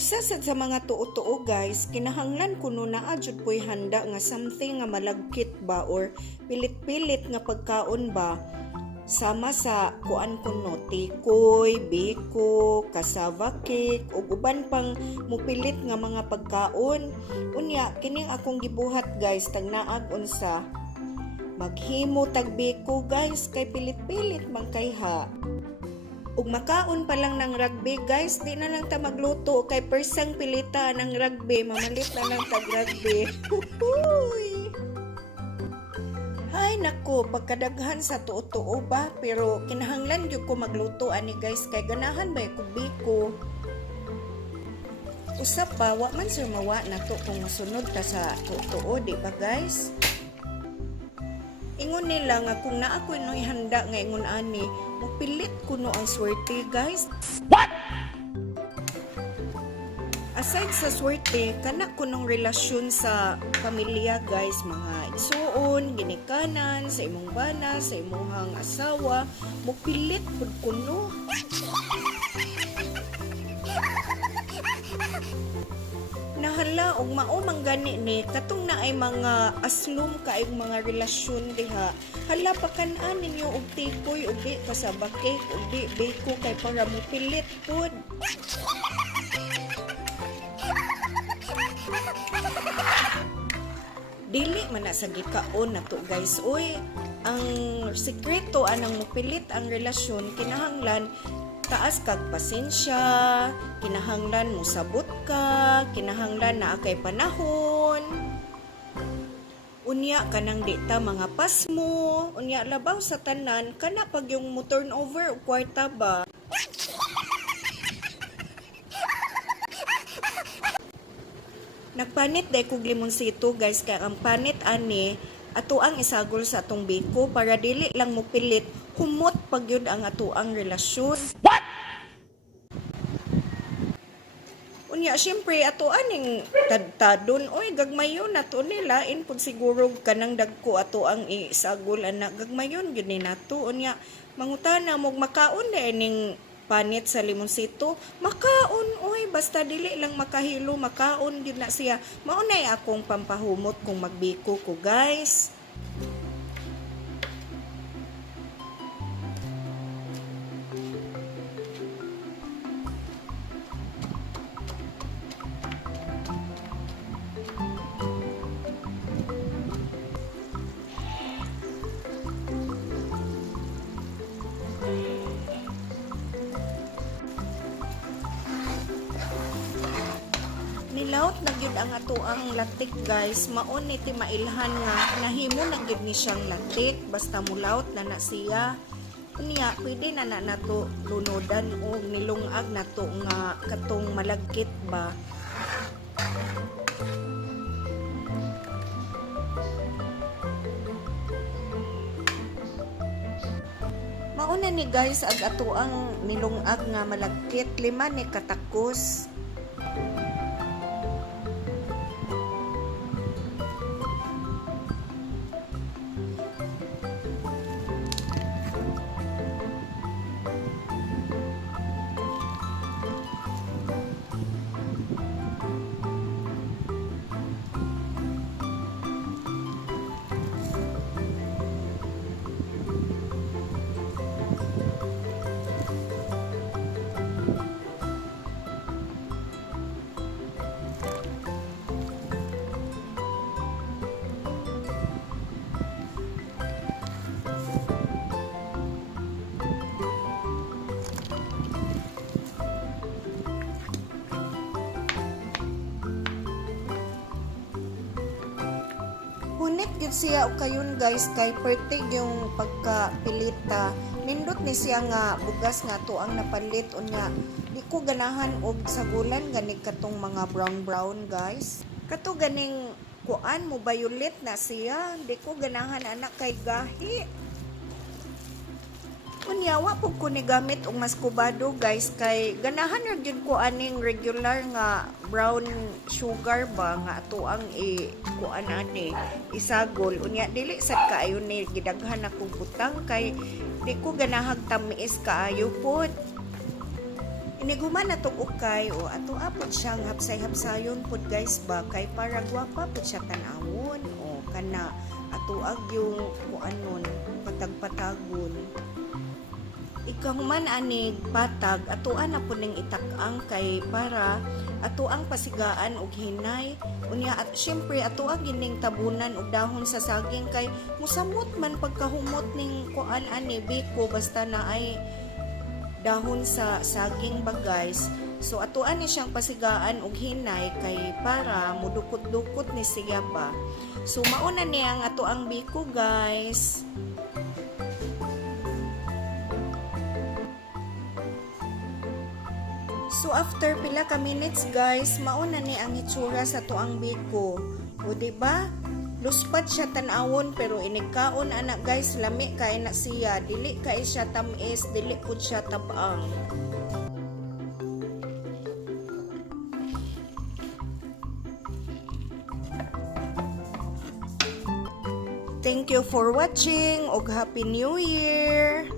Usa sad sa mga tuo-tuo guys, kinahanglan kuno naa jud po'y handa nga something nga malagkit ba or pilit-pilit nga pagkaon ba sama sa kuan kuno tikoy, biko, cassava cake ug uban pang mupilit nga mga pagkaon. Unya kining akong gibuhat guys tag naag unsa maghimo tag biko guys kay pilit-pilit man kay ha. Ug makaon pa lang ng rugby guys, di na lang ta magluto kay persang pilita ng rugby, mamalit na lang tag rugby. Hay nako, pagkadaghan sa tuo-tuo ba, pero kinahanglan gyud ko magluto ani guys kay ganahan ba ko biko. Usap pa wa man sir mawa nato kung mosunod ta sa tuo-tuo, di ba guys? Ingon nila nga kung naa ko noy handa nga ingon ani, mupilit kuno ang swerte guys. What? Aside sa swerte, kana kunong relasyon sa pamilya guys, mga igsuon, ginikanan, sa imong bana, sa imong asawa, mupilit pud kuno. Nahala og mao man gani ni katong na ay mga aslom kaayong mga relasyon diha. Hala pakan-an ninyo og tikoy og di cassava cake og di biko kay para mo pilit pud. Dili man na sa gikaon nato guys. Oy, ang sekreto anang mupilit ang relasyon kinahanglan taas kag pasensya, kinahanglan mo sabot ka, kinahanglan na kay panahon. Unya kanang di ta mga pasmo, unya labaw sa tanan kana pag yung mo turn over og kwarta ba. Nagpanit day kog limonsito guys kay ang panit ani ato ang isagol sa atong biko para dili lang mo pilit humot pag yun ang ato ang relasyon. What? Unya syempre ato aning tadtadon oy gagmayon nato nila inpud siguro kanang dagko ato ang isagol anak gagmayon gyud ni nato. Unya mangutana mo makaon na ining panit sa limonsito, makaon oy basta dili lang makahilo makaon gyud na siya. Mao nay akong pampahumot kung magbiko ko guys. Nilaut na gyud ang ato ang latik guys, maon ni ti mailhan nga nahimo na gyud ni siyang latik basta mulaut na na siya. Unya pwede na nato lunodan og nilungag nato nga katong malagkit ba. Mauna ni guys ag ato ang nilungag nga malagkit, 5 ni katakos. Hunit gyud siya o kayon guys kay pertig yung pagkapilita. Nindot ni siya nga bugas nga to ang napalit unya. Di ko ganahan og sagulan gani katong mga brown guys. Kato ganing kuan mo violet na siya. Di ko ganahan anak kay gahi. Unyawa po ko ni gamit og mas kubado guys kay ganahan ra gyud ko aning regular nga brown sugar ba nga ato ang kuan ani isagol. Unya dili sad kaayo ni gidaghan ako butang kay di ko ganahag tamis kaayo pod. Iniguman na tong ukay o ato apod siyang hapsay-hapsayon pod guys ba kay para gwapa pod siya tanawon o kana atuag yung kuanon patag-patagon. Ikaw man anig patag atuan na po ning itak-ang kay para atuang pasigaan og hinay unya at syempre atuang gining tabunan og dahon sa saging kay musamot man pagkahumot ning kuan ani biko basta na ay dahon sa saging ba guys. So atuan ni siyang pasigaan og hinay kay para mudukot-dukot ni siya ba. So mauna niya ang atuang biko guys. So after pila ka minutes guys, mauna ni ang itsura sa tuang biko. O diba? Luspat siya tanawon pero inigkaon anak guys, lami kay na siya, dili kay siya tamis, dili pud siya tabang. Thank you for watching ug Happy New Year.